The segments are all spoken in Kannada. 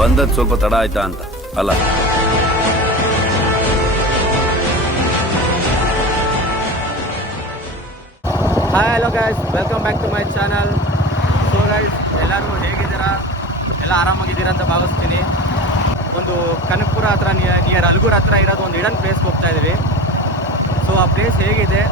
ಬಂದದ್ದು ಸ್ವಲ್ಪ ತಡ ಆಯ್ತಾ ಅಂತ ಅಲ್ಲ. Hi hello guys, welcome back to my channel. So guys, ಎಲ್ಲರೂ ಹೇಗಿದ್ದೀರಾ? ಎಲ್ಲ ಆರಾಮಾಗಿದ್ದೀರಾ ಅಂತ ಭಾವಿಸ್ತೀನಿ. ಒಂದು ಕನಕಪುರ ಹತ್ರ ನಿಯರ್ ಅಲ್ಗೂರ್ ಹತ್ರ ಇರೋದು ಒಂದು ಹಿಡನ್ ಪ್ಲೇಸ್ಗೆ ಹೋಗ್ತಾ ಇದ್ದೀವಿ. ಸೊ ಆ ಪ್ಲೇಸ್ ಹೇಗಿದೆ,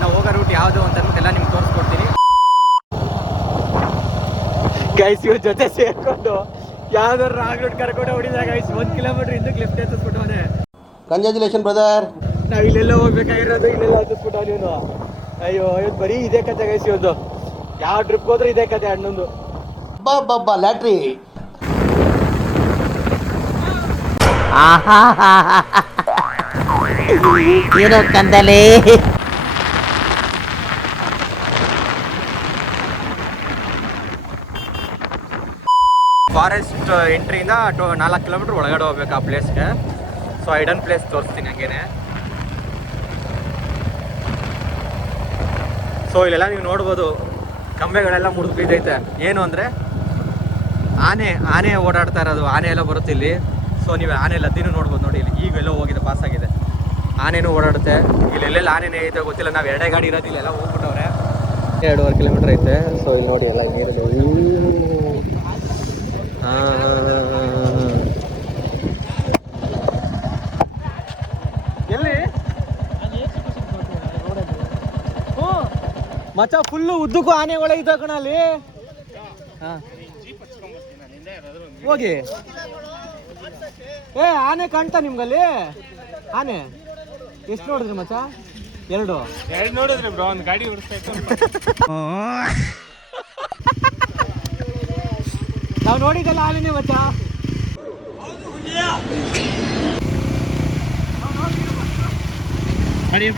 ನಾವು ಹೋಗೋ ರೂಟ್ ಯಾವುದು ಅಂತ ಎಲ್ಲ ನಿಮ್ಗೆ ತೋರಿಸ್ಕೊಡ್ತೀನಿ. ಗೈಸ್, ಇವ್ರ ಜೊತೆ ಸೇರ್ಕೊಂಡು ಯಾವ್ದಾದ್ರು ರಾಂಗ್ ರೂಟ್ ಕರ್ಕೊಂಡು ಹೊಡಿದಾಗ ಗೈಸ್ 1 ಕಿಲೋಮೀಟರ್ ಹಿಂದಕ್ಕೆ ಲೆಫ್ಟ್ ಎತ್ತಿಸ್ಬಿಟ್ಟವನೆ. Congratulation brother. ನಾವು ಇಲ್ಲೆಲ್ಲ ಹೋಗ್ಬೇಕಾಗಿರೋದು, ಇಲ್ಲೆಲ್ಲ ಹತ್ತಿಸ್ಬಿಟ್ಟವ ನೀನು. ಅಯ್ಯೋ, ಇವತ್ತು ಬರೀ ಇದೇ ಕತೆ ಗೈಸ್. ಇವತ್ತು ಯಾವ ಟ್ರಿಪ್ ಹೋದ್ರೆ ಇದೇ ಕತೆ ಅಣ್ಣಂದು. ಬಾಬಾ ಲ್ಯಾಟ್ರಿ. ಏನೋ ಕಂದಲೆ. ಫಾರೆಸ್ಟ್ ಎಂಟ್ರಿಯಿಂದ 4 ಕಿಲೋಮೀಟರ್ ಒಳಗಡೆ ಹೋಗ್ಬೇಕು ಆ ಪ್ಲೇಸ್ಗೆ. ಸೊ ಹಿಡನ್ ಪ್ಲೇಸ್ ತೋರಿಸ್ತೀನಿ ಹಂಗೇನೆ. ಸೊ ಇಲ್ಲೆಲ್ಲ ನೀವು ನೋಡ್ಬೋದು, ಕಂಬೆಗಳೆಲ್ಲ ಮುರಿದು ಬಿದ್ದೈತೆ. ಏನು ಅಂದರೆ ಆನೆ ಓಡಾಡ್ತಾ ಇರೋದು, ಆನೆ ಎಲ್ಲ ಬರುತ್ತೆ ಇಲ್ಲಿ. ಸೊ ನೀವು ಆನೆ ಲದ್ದಿನೂ ನೋಡ್ಬೋದು ನೋಡಿ, ಇಲ್ಲಿ ಈಗೆಲ್ಲೋ ಹೋಗಿದೆ, ಪಾಸ್ ಆಗಿದೆ. ಆನೆನೂ ಓಡಾಡುತ್ತೆ ಇಲ್ಲಿ. ಎಲ್ಲೆಲ್ಲ ಆನೆನೇ ಐತೆ ಗೊತ್ತಿಲ್ಲ. ನಾವು ಎರಡೇ ಗಾಡಿ ಇರೋದು, ಇಲ್ಲೆಲ್ಲ ಹೋಗ್ಬಿಟ್ಟವ್ರೆ. 2.5 ಕಿಲೋಮೀಟರ್ ಐತೆ. ಸೊ ಇಲ್ಲಿ ನೋಡಿ ಎಲ್ಲ ನೀರಿದೆ. ಎಲ್ಲಿ ಮಚ್ಚ ಫುಲ್ಲು ಉದ್ದಕ್ಕೂ ಆನೆ ಒಳಗಿದ್ದ ಕಣ ಅಲ್ಲಿ. ಹೋಗಿ ಆನೆ ಕಾಣ್ತಾ ನಿಮ್ಗಲ್ಲಿ? ಆನೆ ಎಷ್ಟು ನೋಡಿದ್ರಿ ಮಚ್ಚ? 2 ನೋಡಿದ್ರಿ ಬ್ರೋ, ಒಂದು ಗಾಡಿ ಓಡಿಸ್ತಾ ನಾವು ನೋಡಿದ್ದಲ್ಲ ಆನೆನೇ ಮಚ್ಚ.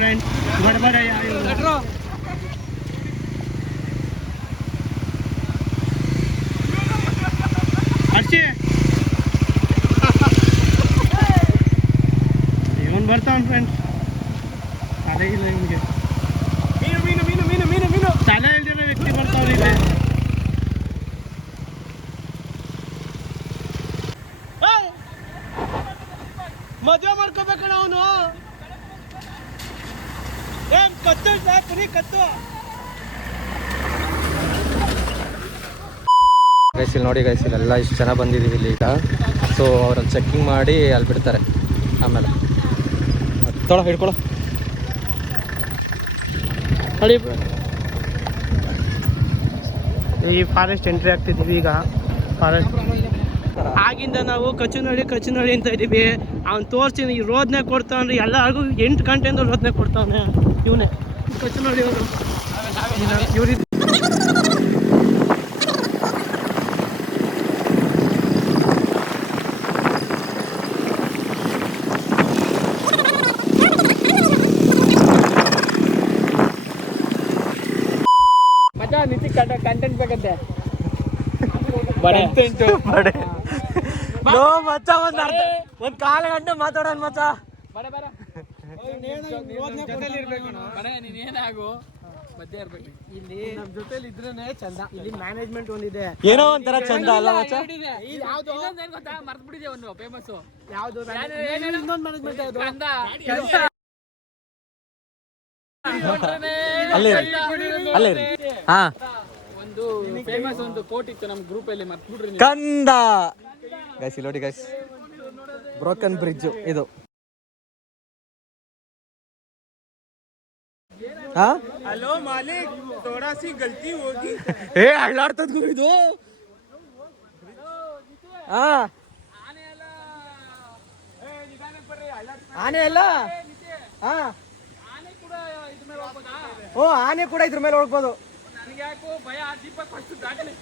ಫ್ರೆಂಡ್ ಇವನ್ ಬರ್ತಾವನ್ ಫ್ರೆಂಡ್ಸ್. ತಲೆ ಇಲ್ಲ ನಿಮಗೆ. ಮೀನು ಮೀನು ಮೀನು ಮೀನು ಮೀನು ಮೀನು ತಲೆ ಇಲ್ದಿರೋ ವ್ಯಕ್ತಿ ಬರ್ತಾವ್ರಿ ಇಲ್ಲಿ. ಮದುವೆ ಮಾಡ್ಕೋಬೇಕಣ್ಣ ಅವನು. ಕತ್ತು ಕುರಿ ಕತ್ತು. ಗೈಸ್ ಇಲ್ಲಿ ನೋಡಿ ಗೈಸ್, ಇಲ್ಲೆಲ್ಲ ಇಷ್ಟು ಜನ ಬಂದಿದ್ದೀವಿ ಇಲ್ಲಿ ಈಗ. ಸೊ ಅವ್ರನ್ನ ಚೆಕ್ಕಿಂಗ್ ಮಾಡಿ ಅಲ್ಲಿ ಬಿಡ್ತಾರೆ. ಆಮೇಲೆ ತೊಳ ಹಿಡ್ಕೊಳ್ಳೋ ನೋಡಿ, ಈ ಫಾರೆಸ್ಟ್ ಎಂಟ್ರಿ ಆಗ್ತಿದ್ದೀವಿ ಈಗ. ಫಾರೆಸ್ಟ್ ಆಗಿಂದ ನಾವು ಕಚುನಳ್ಳಿ ಅಂತ ಇದ್ದೀವಿ. ಅವ್ನು ತೋರಿಸ್ತೀನಿ, ಈ ರೋದನೆ ಕೊಡ್ತಾವ್ರಿ ಎಲ್ಲರಿಗೂ. 8 ಗಂಟೆಯಿಂದ ರೋದನೆ ಕೊಡ್ತಾವನೆ ಇವನೇ ಕಚುನಳ್ಳಿ ಅವರು. ಇವ್ರಿ ನಿತಿ ಕಂಟೆಂಟ್ ಬೇಕಂತೆ. ಮಚ್ಚ ಒಂದ್ ಕಾಲ ಗಂಟೆ ಮಾತಾಡೋಣ ಮಚ್ಚ. ಇಲ್ಲಿ ನಮ್ಮ ಜೊತೆಲಿ ಇದ್ರೇನೆ ಚಂದ. ಇಲ್ಲಿ ಮ್ಯಾನೇಜ್ಮೆಂಟ್ ಒಂದಿದೆ, ಏನೋ ಒಂಥರ ಚಂದ ಅಲ್ಲ ಮಚ್ಚ? ಮರ್ತ್ಬಿಟ್ಟಿದೆ ಒಂದು ಫೇಮಸ್. ಯಾವ್ದು ಇನ್ನೊಂದು ಮ್ಯಾನೇಜ್ಮೆಂಟ್? ಅಲ್ಲೇ ಹಾ, ಒಂದು ಫೇಮಸ್ ಒಂದು ಕೋಟ್ ಇತ್ತು ನಮ್ಮ ಗ್ರೂಪ್ ಅಲ್ಲಿ, ಮರ್ತ್ಬಿಟ್ರಿ ಕಂದ. ಗೈಸ್ ಇಲ್ಲಿ ನೋಡಿ ಗೈಸ್, ಬ್ರೋಕನ್ ಬ್ರಿಡ್ಜ್ ಇದು. ಹಲೋ ಮಾಲಿಕ್, ಥೋಡಾ ಸಿ ಗಲ್ತಿ ಹೋಗಿ. ಅಳ್ಳಾಡ್ತದ ಗುರು ಇದು. ಆನೆ ಅಲ್ಲ. ಓ, ಆನೆ ಕೂಡ ಇದ್ರ ಮೇಲೆ ಹೋಗ್ಬೋದು. ಯಾಕೋ ಭಯ. ದೀಪಕ್ ಫಸ್ಟ್ ದಾಟಲಿ.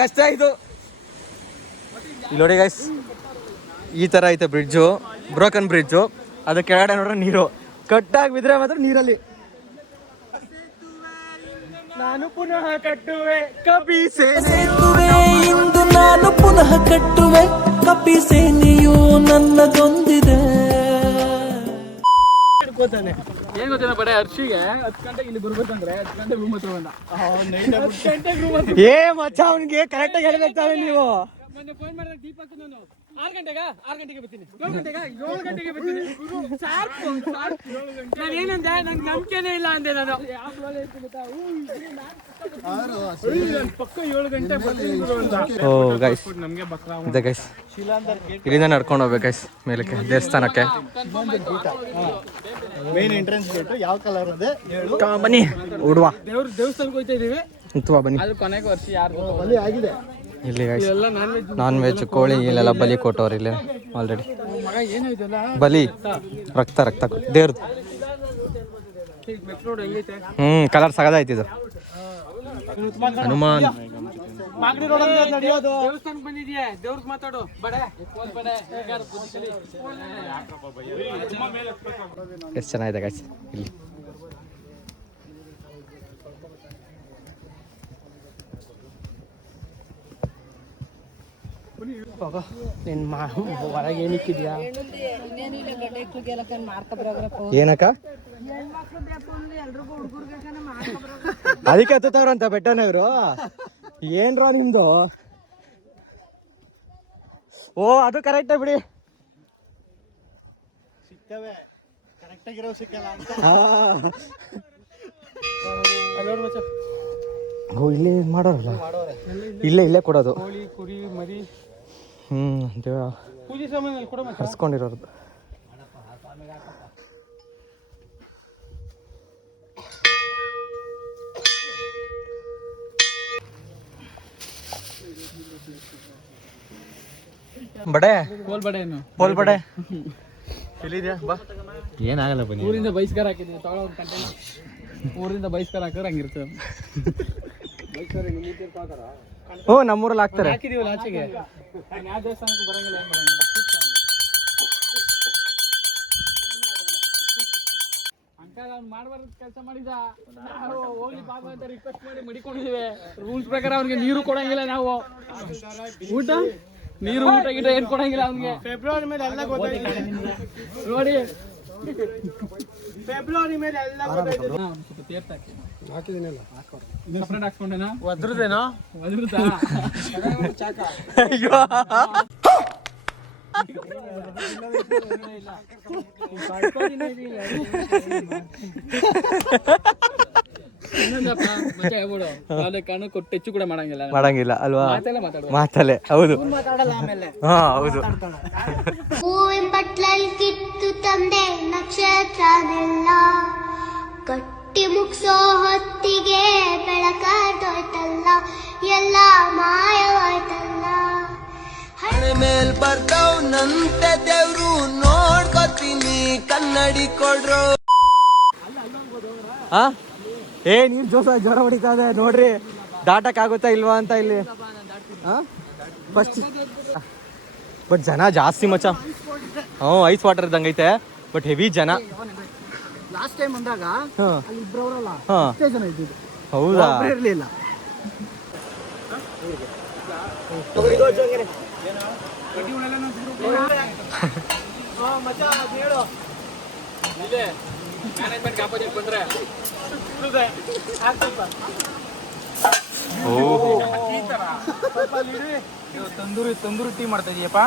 ಕಷ್ಟ ಇದು. ಇಲ್ಲಿ ನೋಡಿ ಗೈಸ್, ಈ ತರ ಐತೆ ಬ್ರಿಡ್ಜು, ಬ್ರೋಕನ್ ಬ್ರಿಡ್ಜು. ಅದು ಕೆಳಗಡೆ ನೋಡ್ರೆ ನೀರು ಕಟ್ಟಾಗಿ ಬಿದ್ರೆ ಮಾತ್ರ ನೀರಲ್ಲಿ. ನಾನು ಪುನಃ ಕಟ್ಟುವೆ ಕಪಿ ಸೇತುವೆ, ಇಂದು ನಾನು ಪುನಃ ಕಟ್ಟುವೆ ಕಪಿ ಸೇನೆಯು ನನ್ನದೊಂದಿದೆ. ಏನ್ ಗೊತ್ತಿಲ್ಲ ಬಡ ಹರ್ಷಿಗೆ 10 ಗಂಟೆಗೆ ಇಲ್ಲಿ ಬರ್ಬೇಕಂದ್ರೆ 10 ಗಂಟೆ ರೂಮ್ ಹತ್ರ ಬಂದ 10 ಗಂಟೆಗೆ ರೂಮ್ ಹತ್ರ ಏ ಮಚ್ಚ ಅವನಿಗೆ ಕರೆಕ್ಟಾಗಿ ಹೇಳ್ಬೇಕಾವೆ ನೀವು. ಮೊನ್ನೆ ಫೋನ್ ಮಾಡಿದಾಗ ದೀಪಕ್ ನಾನು 6 ಗಂಟೆಗೆ ಬರ್ತೀನಿ 7 ಗಂಟೆಗೆ ಬರ್ತೀನಿ ನಾನು ಏನಂದೆ ನಂಗೆ ನಂಬಿಕೆನೇ ಇಲ್ಲ ಅಂದೆ ನಾನು ಪಕ್ಕ 7 ಗಂಟೆ ಬರ್ತೀನಿ ಓ ಗೈಸ್ ಇದೆ ಗೈಸ್, ಇಲ್ಲಿಂದ ನಡ್ಕೊಂಡು ಹೋಗ್ಬೇಕು ಗೈಸ್ ಮೇಲಕ್ಕೆ ದೇವಸ್ಥಾನಕ್ಕೆ. ಮೇನ್ ಎಂಟ್ರೆನ್ಸ್ ಗೇಟ್ ಯಾವ ಕಲರ್ ಇದೆ ಹೇಳು. ಬನ್ನಿ ಉಡುವ ದೇವಸ್ಥಾನಕ್ಕೆ ಹೋಗ್ತಾ ಇದೀವಿ. ಬನ್ನಿ ಆದ್ರೂ ಕೊನೆಗೆ ವರ್ಷ ಯಾರು ಅಲ್ಲಿ ಆಗಿದೆ. ಇಲ್ಲಿ ಗೈಸ್ ನಾನ್ ವೆಜ್ ಕೋಳಿ ಇಲ್ಲೆಲ್ಲ ಬಲಿ ಕೊಟ್ಟವ್ರು ಇಲ್ಲಿ ಆಲ್ರೆಡಿ. ಬಲಿ ರಕ್ತ ದೇವ್ರದ್ದು. ಕಲರ್ ಸಗದಾಯ್ತು ಇದು. ಹನುಮಾನ್ ದೇವಸ್ಥಾನಕ್ಕೆ ಬಂದಿದ್ಯಾ ದೇವ್ರಿಗೆ ಮಾತಾಡು ಎಷ್ಟು ಚೆನ್ನಾಗಿದೆ ಗೈಸ್ ಇಲ್ಲಿ. ನಿನ್ನ ಹೊರಗೆ ಏನಿಕ್ಕಿದ್ಯಾ ಏನಕ್ಕ ಅದಕ್ಕೆ ಹತ್ತವ್ರಂತ ಬೆಟ್ಟನವರು. ಏನ್ರ ನಿಮ್ದು? ಓ ಅದು ಕರೆಕ್ಟ್ ಬಿಡಿ. ಸಿಗ್ತವೆ ಕರೆಕ್ಟ್ ಆಗಿರೋ ಸಿಕ್ಕಲ್ಲ ಅಂತ. ಓ ಇಲ್ಲೇ ಮಾಡೋರಲ್ಲ, ಇಲ್ಲೇ ಕೊಡೋದು. ಕೋಳಿ ಕುರಿ ಮರಿ ದೇವ ಪೂಜೆ ಸಾಮಾನು ಕೊಡ ಹರ್ಸ್ಕೊಂಡಿರೋದು. ಬಡೆ ಪೋಲ್ ಬಡೆ ಎಲ್ಲಿದ್ಯಾ ಬಾ. ಏನಾಗಲ್ಲ ಬನ್ನಿ. ಊರಿಂದ ಬೈಸ್ಕರ್ ಹಾಕಿದ್ದೀನಿ ತಗೊಳ್ಳೋ ಒಂದು ಕಂಟೆಂಟ್. ಊರಿಂದ ಬೈಸ್ಕರ್ ಹಾಕಿದ್ರೆ ಹಂಗಿರ್ತದೆ. ಓ ನಮ್ಮೂರಲ್ಲಿ ಹಾಕ್ತಾರೆ. ಹಾಕಿದೀವಲ್ಲ ಆಚೆಗೆ ಯಾವ ದೇವಸ್ಥಾನಕ್ಕೂ ಬರಂಗಿಲ್ಲ ಏನ್ ಬರಂಗಿಲ್ಲ. ಅಂಕಲ್ ಅವ್ನು ಮಾಡಬಾರ್ದು ಕೆಲಸ ಮಾಡಿದ. ನಾವು ಹೋಗ್ಲಿ ಪಾಪ ಅಂತ ರಿಕ್ವೆಸ್ಟ್ ಮಾಡಿ ಮಡಿಕೊಂಡಿದ್ದೀವಿ. ರೂಲ್ಸ್ ಪ್ರಕಾರ ಅವ್ನಿಗೆ ನೀರು ಕೊಡಂಗಿಲ್ಲ ನಾವು. ಊಟ ನೀರು ಊಟ ಗಿಟ ಏನ್ ಕೊಡಂಗಿಲ್ಲ ಅವ್ನಿಗೆ. ಫೆಬ್ರವರಿ ಮೇಲೆ ಎಲ್ಲ ಗೊತ್ತಾಯ್ತು ನೋಡಿ ಫೆಬ್ರವರಿ ಮೇಲೆ ಎಲ್ಲ ಗೊತ್ತಾಯ್ತು. ಸ್ವಲ್ಪ ತೀರ್ಥ ಹಾಕಿದ್ದೀನಲ್ಲ ಸಪ್ರೇಟ್ ಹಾಕ್ಸ್ಕೊಂಡೇನಾ ಒದ್ರದೇನೋ ಒದರುತ್ತಾ ಅಯ್ಯೋ ಇನ್ನೊಂದಪ್ಪ ಮತ್ತೆ ಹೇಳ್ಬಿಡು ಯಾವುದೇ ಕಾರಣಕ್ಕೂ ಟೆಚ್ಚು ಕೂಡ ಮಾಡಂಗಿಲ್ಲ ಅಲ್ವಾ? ಮಾತಾಡುವ ಮಾತಲ್ಲೇ ಹೌದು. ಹಾ ಹೌದು. ಹೂವಿನ ಬಟ್ಲಲ್ಲಿ ಕಿತ್ತು ತಂದೆ ನಕ್ಷತ್ರನೆಲ್ಲ ಕಟ್ಟಿ ಮುಗ್ಸೋ ಹೊತ್ತಿಗೆ ಬೆಳಕಾಯ್ತೋಯ್ತಲ್ಲ ಎಲ್ಲ ಮಾಯವಾಯ್ತಲ್ಲ. ಹಣೆ ಮೇಲ್ ಬರ್ತಾವ್ ನಂತೆ ದೇವ್ರು ನೋಡ್ಕೊತೀನಿ ಕನ್ನಡಿ ಕೊಡ್ರು. ಏ ನೀರ್ ಜ್ವರ ಹೊಡಿತಾ ಇದೆ ನೋಡ್ರಿ, ದಾಟಕ್ಕಾಗುತ್ತಾ ಇಲ್ವಾ ಅಂತ ಇಲ್ಲಿ. ಫಸ್ಟ್ ಬಟ್ ಜನ ಜಾಸ್ತಿ ಮಚ್ಚ. ಐಸ್ ವಾಟರ್ ಇದ್ದಂಗೈತೆ ಬಟ್ ಹೆವಿ ಜನ. ಲಾಸ್ಟ್ ಟೈಮ್ ಬಂದಾಗ ಅಲ್ಲಿ ಇಬ್ರು ಅವರಲ್ಲ ಜನ ಇದ್ದಿದ್ದು. ಹೌದಾ? ಇರ್ಲಿಲ್ಲ. ಮ್ಯಾನೇಜ್ಮೆಂಟ್ ಆಪೋಸಿಟ್ ಬಂದ್ರೆ ತಂದೂರಿ ಟೀ ಮಾಡ್ತಾ ಇದೀಯಪ್ಪ.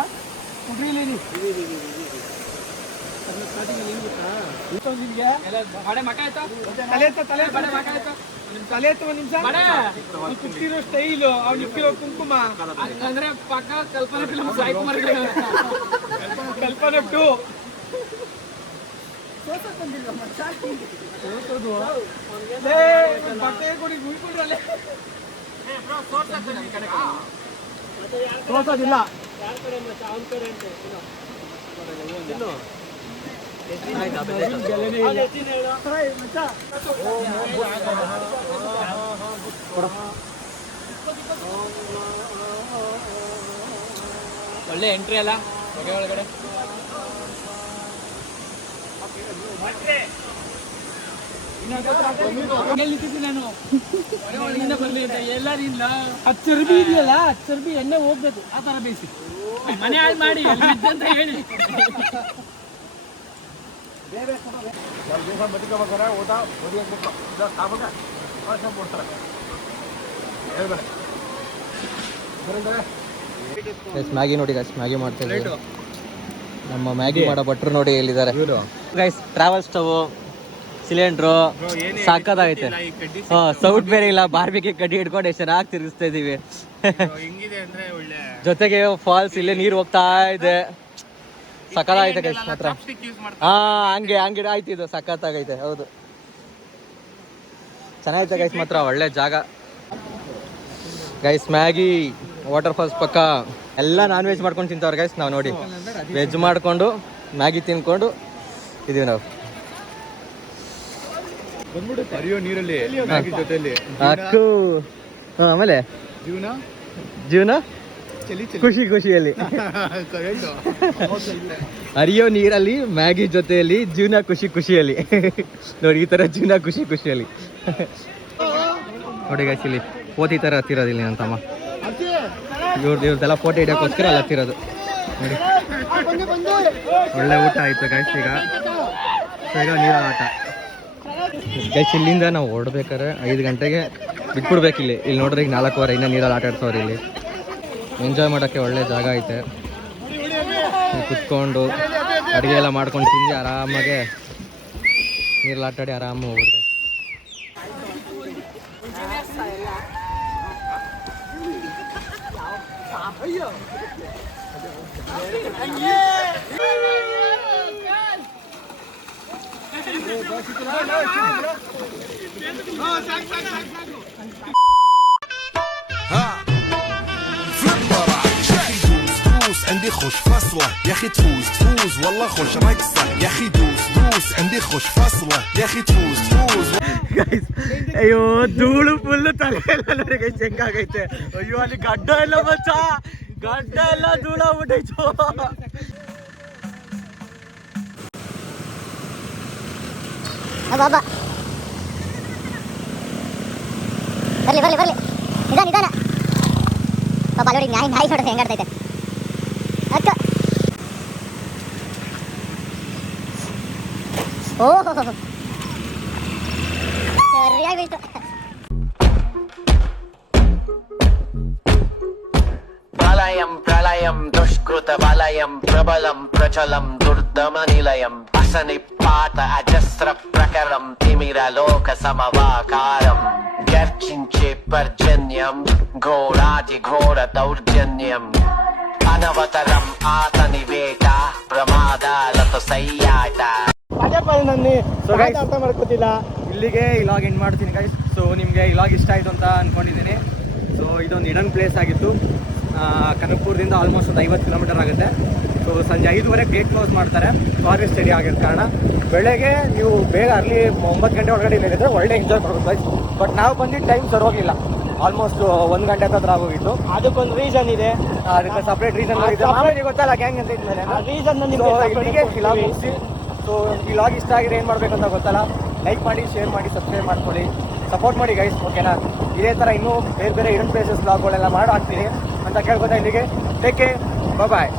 ತಲೆ ಎತ್ತು ಒಂದ್ ನಿಮಿಷ. ಕುಟ್ಟಿರೋ ಸ್ಟೈಲು ಅವ್ನು ಇಕ್ಕಿರೋ ಕುಂಕುಮ ಅಂದ್ರೆ ಪಕ್ಕ ಕಲ್ಪನೆ ಫಿಲ್ಮ್ ಸಾಯಿಕುಮಾರ್ ಕಲ್ಪನೆ ಟು ಬಟ್ಟೆ ಕೊಡಿ ಗುಯ್ಕೊಂಡ್ರಲ್ಲೇ ತೋರ್ಸೋದಿಲ್ಲ. ಒಳ್ಳೆ ಎಂಟ್ರಿ ಅಲ್ಲ ಹೊಗೆ ಒಳಗಡೆ. ನಾನು ಒಳಗಿಂದ ಬರ್ಲಿ ಅಂತ ಎಲ್ಲರಿಂದ ಚರ್ಬಿ ಇದೆಯಲ್ಲ, ಚರ್ಬಿ ಎಣ್ಣೆ ಹೋಗ್ಬೇಕು ಆ ತರ ಬೇಯಿಸಿ ಮನೆ ಹಾಳು ಮಾಡಿ ಅಂತ ಹೇಳಿ ಮ್ಯಾಗಿ ನೋಡಿ ಗೈಸ್, ಮ್ಯಾಗಿ ಮಾಡ್ತಾ ಇದ್ದೀವಿ. ನಮ್ಮ ಮ್ಯಾಗಿ ಮಾಡೋ ಭಟ್ರು ನೋಡಿ ಎಲ್ಲಿದ್ದಾರೆ ಗೈಸ್. ಟ್ರಾವೆಲ್ ಸ್ಟವ್, ಸಿಲಿಂಡ್ರು ಸಾಕದಾಗೈತೆ. ಸೌಟ್ ಬೇರೆ ಇಲ್ಲ, ಬಾರ್ಬಿಗೆ ಕಡ್ಡಿ ಹಿಡ್ಕೊಂಡು ಎಷ್ಟು ಚೆನ್ನಾಗಿ ತಿರುಗಿಸ್ತಾ ಇದೀವಿ. ಜೊತೆಗೆ ಫಾಲ್ಸ್ ಇಲ್ಲೇ ನೀರು ಹೋಗ್ತಾ ಇದೆ, ಸಕ್ಕತ್ತಾಗೈತೆ ಗೈಸ್ ಮಾತ್ರ. ಹಂಗೆ ಆಯ್ತು, ಇದು ಸಕ್ಕತ್ತಾಗೈತೆ. ಹೌದು, ಚೆನ್ನಾಗೈತೆ ಗೈಸ್ ಮಾತ್ರ, ಒಳ್ಳೆ ಜಾಗ ಗೈಸ್. ಮ್ಯಾಗಿ, ವಾಟರ್ ಫಾಲ್ಸ್ ಪಕ್ಕ ಎಲ್ಲ ನಾನ್ ವೆಜ್ ಮಾಡ್ಕೊಂಡು ತಿಂತವ್ರೆ ಗೈಸ್. ನಾವು ನೋಡಿ ವೆಜ್ ಮಾಡ್ಕೊಂಡು ಮ್ಯಾಗಿ ತಿನ್ಕೊಂಡು ಇದೀವಿ ನಾವು. ನೀರಲ್ಲಿ ಅಕ್ಕು ಆಮೇಲೆ ಜೀವನ ಖುಷಿಯಲ್ಲಿ ಹರಿಯೋ ನೀರಲ್ಲಿ ಮ್ಯಾಗಿ ಜೊತೆಯಲ್ಲಿ ಜೀವನ ಖುಷಿಯಲ್ಲಿ ನೋಡಿ. ಈ ತರ ಜೀವನ ಖುಷಿಯಲ್ಲಿ ನೋಡಿ ಗೈಸ್. ಇಲ್ಲಿ ಪೋತಿ ತರ ಹತ್ತಿರೋದಿಲ್ಲ ನನ್ನ ತಮ್ಮ. ಇವ್ರದ್ದೆಲ್ಲ ಫೋಟೋ ಹಿಡಿಯೋಕ್ಕೋಸ್ಕರ ಅಲ್ಲಿ ಹತ್ತಿರೋದು ನೋಡಿ. ಒಳ್ಳೆ ಊಟ ಆಯ್ತು ಗೈಸ್. ಈಗ ನೀರ ಆಟ ಗೈಸ್. ಇಲ್ಲಿಂದ ನಾವು ಹೊರಡ್ಬೇಕಾದ್ರೆ 5 ಗಂಟೆಗೆ ಬಿಟ್ಬಿಡ್ಬೇಕು. ಇಲ್ಲಿ ನೋಡ್ರಿ, ಈಗ 4:15 ಇನ್ನೂ ನೀರಲ್ಲಿ ಆಟ ಆಡ್ತವ್ರೆ. ಇಲ್ಲಿ ಎಂಜಾಯ್ ಮಾಡೋಕ್ಕೆ ಒಳ್ಳೆ ಜಾಗ ಐತೆ. ಕುತ್ಕೊಂಡು ಅಡುಗೆ ಎಲ್ಲ ಮಾಡ್ಕೊಂಡು ತಿಂದು ಆರಾಮಾಗೆ ನೀರಲ್ಲಿ ಆಟಾಡಿ ಆರಾಮಾಗಿ ಹೋಗ್ಬಿಡ್ತಾರೆ. عندي خوش فصلة يا اخي تفوز والله خوش رقصة يا اخي دوس عندي خوش فصلة يا اخي تفوز ಗೈಸ್, ಅಯ್ಯೋ ಧೂಳು ಫುಲ್ ತಲೆ ಎಲ್ಲ ನೋಡಿ ಗೈಸ್ ಹೆಂಗಾಗೈತೆ. ಅಯ್ಯೋ ಅಲ್ಲಿ ಗಡ್ಡ ಎಲ್ಲ ಮಚ್ಚ, ಗಡ್ಡ ಎಲ್ಲ ಧೂಳಾಗ್ಬಿಟ್ಟೈತು. ಬಾಬಾ ಬರ್ಲಿ ನಿಧಾನ ಪಾಪ ನೋಡಿ. ನಾಯಿ ನೋಡಿದ್ರೆ ಹೆಂಗಾಡ್ತೈತೆ ಅಕ್ಕ. ಓಹೋ ಸರಿಯಾಗಿ ಬೀಳ್ತು. ప్రళయం దుష్కృత వలయం ప్రబలం ప్రచలం దుర్దమ నిలయం అసని పాత అజస్ర ప్రకరం తిమిరలోక సమవాకారం గర్జించే పర్జన్యం ఘోరాతి ఘోర దౌర్జన్యం అనవతరం ఆతని వేట ప్రమాదాలతో సయ్యాట. ಸೊ ಗೈಸ್, ಅರ್ಥ ಮಾಡ್ಕೋತಿಲ್ಲ. ಇಲ್ಲಿಗೆ ಇಲಾಗ್ ಎಂಡ್ ಮಾಡ್ತೀನಿ ಗೈಸ್. ಸೊ ನಿಮಗೆ ಇಲಾಗ್ ಇಷ್ಟ ಆಯಿತು ಅಂತ ಅಂದ್ಕೊಂಡಿದ್ದೀನಿ. ಸೊ ಇದೊಂದು ಹಿಡನ್ ಪ್ಲೇಸ್ ಆಗಿತ್ತು. ಕನಕಪುರದಿಂದ ಆಲ್ಮೋಸ್ಟ್ ಒಂದು 50 ಕಿಲೋಮೀಟರ್ ಆಗುತ್ತೆ. ಸೊ ಸಂಜೆ 5:15 ಗೇಟ್ ಕ್ಲೋಸ್ ಮಾಡ್ತಾರೆ, ಫಾರೆಸ್ಟ್ ಏರಿಯಾ ಆಗಿರೋ ಕಾರಣ. ಬೆಳಗ್ಗೆ ನೀವು ಬೇಗ ಅರ್ಲಿ 9 ಗಂಟೆ ಒಳಗಡೆ ಇಲ್ಲಿದ್ರೆ ಒಳ್ಳೆ ಎಂಜಾಯ್ ಮಾಡ್ಬೋದು ಗೈಸ್. ಬಟ್ ನಾವು ಬಂದಿದ್ದು ಟೈಮ್ ಸರ್ ಹೋಗಿಲ್ಲ, ಆಲ್ಮೋಸ್ಟ್ 1 ಗಂಟೆ ಹತ್ರ ಆಗೋಗಿತ್ತು. ಅದಕ್ಕೊಂದು ರೀಸನ್ ಇದೆ, ಅದಕ್ಕೆ ಸಪ್ರೇಟ್ ರೀಸನ್ ಆಗಿದೆ. ಗೊತ್ತಲ್ಲ ಗ್ಯಾಂಗ್ ಅಂತ ಇದ್ಮೇಲೆ ರೀಸನ್ ಇಲ್ಲಿಗೆ ಇಲಾಗ್ ಮುಗಿಸಿ. ಸೊ ಈ ಲಾಗ್ ಇಷ್ಟ ಆಗಿದೆ, ಏನು ಮಾಡಬೇಕಂತ ಗೊತ್ತಲ್ಲ. ಲೈಕ್ ಮಾಡಿ, ಶೇರ್ ಮಾಡಿ, ಸಬ್ಸ್ಕ್ರೈಬ್ ಮಾಡ್ಕೊಳ್ಳಿ, ಸಪೋರ್ಟ್ ಮಾಡಿ ಗೈಸ್, ಓಕೆನಾ. ಇದೇ ಥರ ಇನ್ನೂ ಬೇರೆ ಹಿಡನ್ ಪ್ಲೇಸಸ್ ಬ್ಲಾಗ್ಗಳೆಲ್ಲ ಮಾಡಿ ಹಾಕ್ತೀನಿ ಅಂತ ಕೇಳ್ಕೊತಾ ಇಲ್ಲಿಗೆ. ಟೇಕ್ ಕೇರ್, ಬಾಯ್.